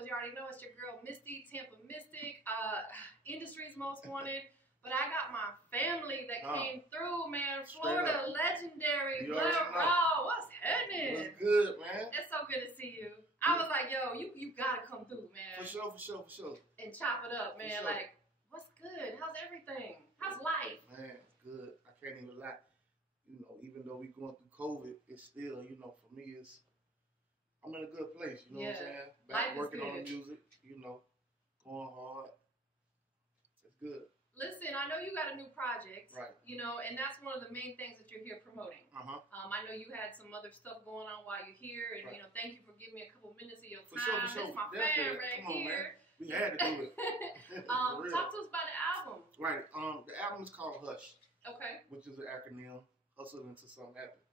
Studios. You already know it's your girl Misty, TampaMystic, Industry's Most Wanted. But I got my family that came through, man. Florida legendary, Blood Raw. What's happening? What's good, man? It's so good to see you. I was like, yo, you gotta come through, man. For sure. And chop it up, man. Like, what's good? How's everything? How's life? Man, it's good. I can't even lie. You know, even though we going through COVID, it's still, you know, for me, I'm in a good place. You know what I'm saying? Back working on the music, you know, going hard. It's good. Listen, I know you got a new project, right? You know, and that's one of the main things that you're here promoting. I know you had some other stuff going on while you're here, and you know, thank you for giving me a couple minutes of your time. For sure. That's my fan right here. Man. We had to do it. Talk to us about the album. Right. The album is called Hush. Okay. Which is an acronym. Hustle until something happens.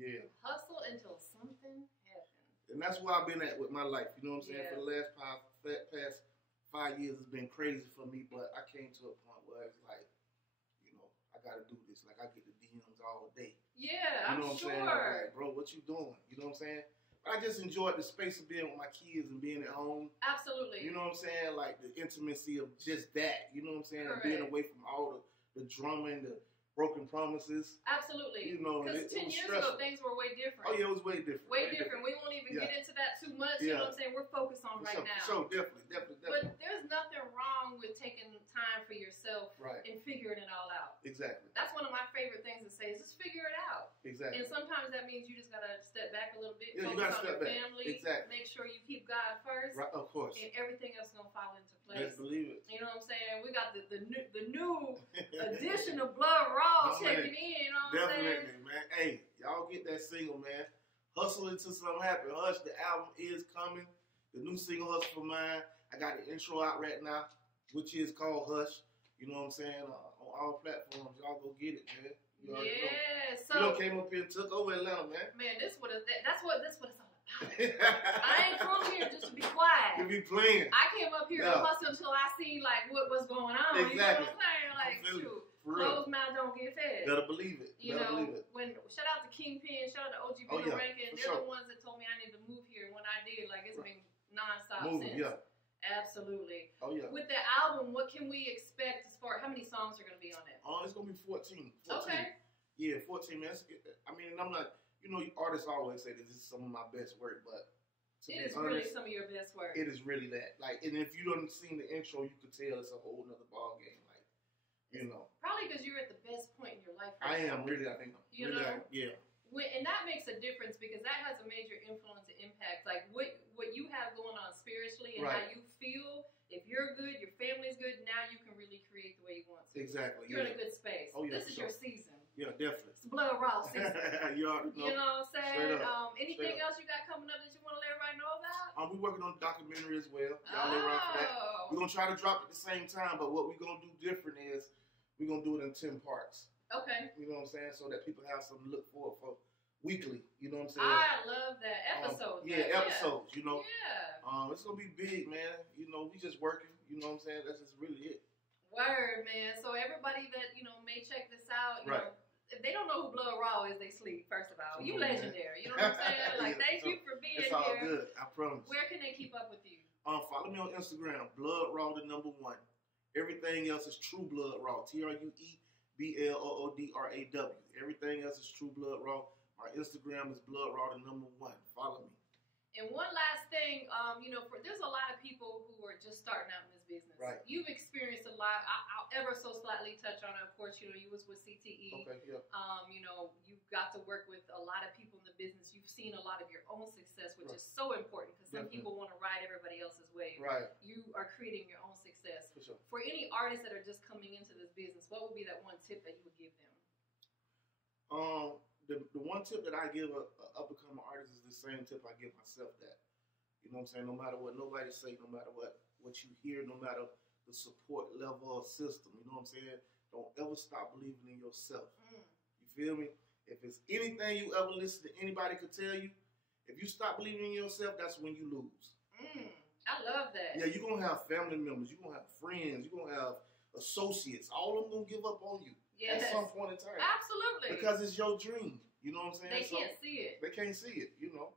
Yeah. Hustle until something happens. And that's where I've been at with my life. You know what I'm saying? For the last past 5 years, it's been crazy for me, but I came to a point where it's like, you know, I got to do this. Like, I get the DMs all day. Yeah, you know I'm what I'm saying? Like, bro, what you doing? You know what I'm saying? But I just enjoyed the space of being with my kids and being at home. Absolutely. You know what I'm saying? Like, the intimacy of just that. You know what I'm saying? And being away from all the drumming, the broken promises. Absolutely. You know, because 10 years ago, things were way different. Oh, yeah, it was way different. Way different. We won't even get into that too much. You know what I'm saying? We're focused on right now. So definitely. But there's nothing wrong with taking time for yourself and figuring it all out. Exactly. That's one of my favorite things to say is just figure it out. Exactly. And sometimes that means you just got to step back a little bit. Yeah, focus you got to on step your back. family. Exactly. Make sure you keep God first. Right, of course. And everything else is going to fall into place. Let's believe it. You know what I'm saying? We got the new edition of Blood Raw checking in. You know what I'm saying? Definitely, man. Hey, y'all get that single, man. Hustle until something happens. Hush, the album is coming. The new single, Hustle for Mine. I got the intro out right now, which is called Hush. You know what I'm saying? On all platforms. Y'all go get it, man. So you came up here and took over Atlanta, man. Man, that's what it's all about. I ain't come here just to be quiet. To be playing. I came up here to hustle until I see like what's going on. Exactly. You know what I'm saying? Like, shoot. Closed mouth don't get fed. Better believe it. You know, shout out to Kingpin, shout out to OG Bino Rankin. They're the ones that told me I need to move here. When I did, like it's been nonstop since. Yeah. Absolutely. Oh yeah. With the album, what can we expect as far how many songs are gonna be on it? It's gonna be 14. Okay. Yeah, 14 minutes. I mean, I'm not. You know, artists always say this is some of my best work, but it is really some of your best work. It is really that. Like, and if you don't seen the intro, you could tell it's a whole nother ball game. Like, you know. Probably because you're at the best point in your life. I am really. I think. You really, know. Yeah. And that makes a difference because that has a major influence and impact. Like what you have going on spiritually and how you feel. If you're good, your family's good. Now you can really create the way you want to. Exactly. You're in a good space. Oh, yeah, this is your season. Yeah, definitely. It's Blood Raw season. You already know. You know what I'm saying? Anything else you got coming up that you want to let everybody know about? We're working on a documentary as well. Y'all lay around for that. We're going to try to drop it at the same time, but what we're going to do different is we're going to do it in 10 parts. Okay. You know what I'm saying? So that people have something to look forward for weekly. You know what I'm saying? I love that. Episodes. Episodes, you know. Yeah. It's going to be big, man. You know, we just working. You know what I'm saying? That's just really it. Word, man. So everybody that, you know, may check this out, you know, if they don't know who Blood Raw is, they sleep, first of all. You legendary. You know what I'm saying? Like, thank you for being here. It's all good. I promise. Where can they keep up with you? Follow me on Instagram, Blood Raw, the #1. Everything else is True Blood Raw. TrueBloodRaw. Everything else is True Blood Raw. My Instagram is Blood Raw, the #1. Follow me. And one last thing, you know, there's a lot of people who are just starting out in this business. Right. You've experienced a lot. I'll ever so slightly touch on it. Of course, you know, you was with CTE. Okay, yeah. You know, you got to work with a lot of people in the business. You've seen a lot of your own success, which is so important because some people want to ride everybody else's wave. Right. You are creating your own success. For sure. For any artists that are just coming into this business, what would be that one tip that you would give them? The one tip that I give a up-and-coming artist is the same tip I give myself that. You know what I'm saying? No matter what nobody say, no matter what you hear, no matter the support level or system, you know what I'm saying? Don't ever stop believing in yourself. You feel me? If it's anything you ever listen to anybody could tell you, if you stop believing in yourself, that's when you lose. I love that. Yeah, you're going to have family members, you're going to have friends, you're going to have associates. All of them going to give up on you at some point in time. Absolutely. Because it's your dream. You know what I'm saying? They can't see it. They can't see it, you know.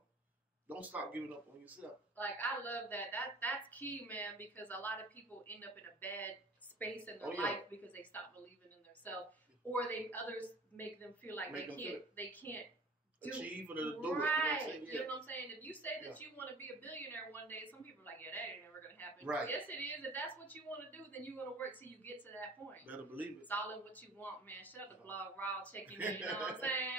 don't stop giving up on yourself. Like, I love that. That's key, man, because a lot of people end up in a bad space in their life because they stop believing in themselves, or others make them feel like they can't achieve or do it. Right. You know what I'm saying? If you say that you want to be a billionaire one day, some people are like, yeah, that ain't never going to happen. Right. Yes, it is. If that's what you want to do, then you're going to work till you get to that point. Better believe it. It's all in what you want, man. Shut up the blog, Raw, checking in, you know what I'm saying?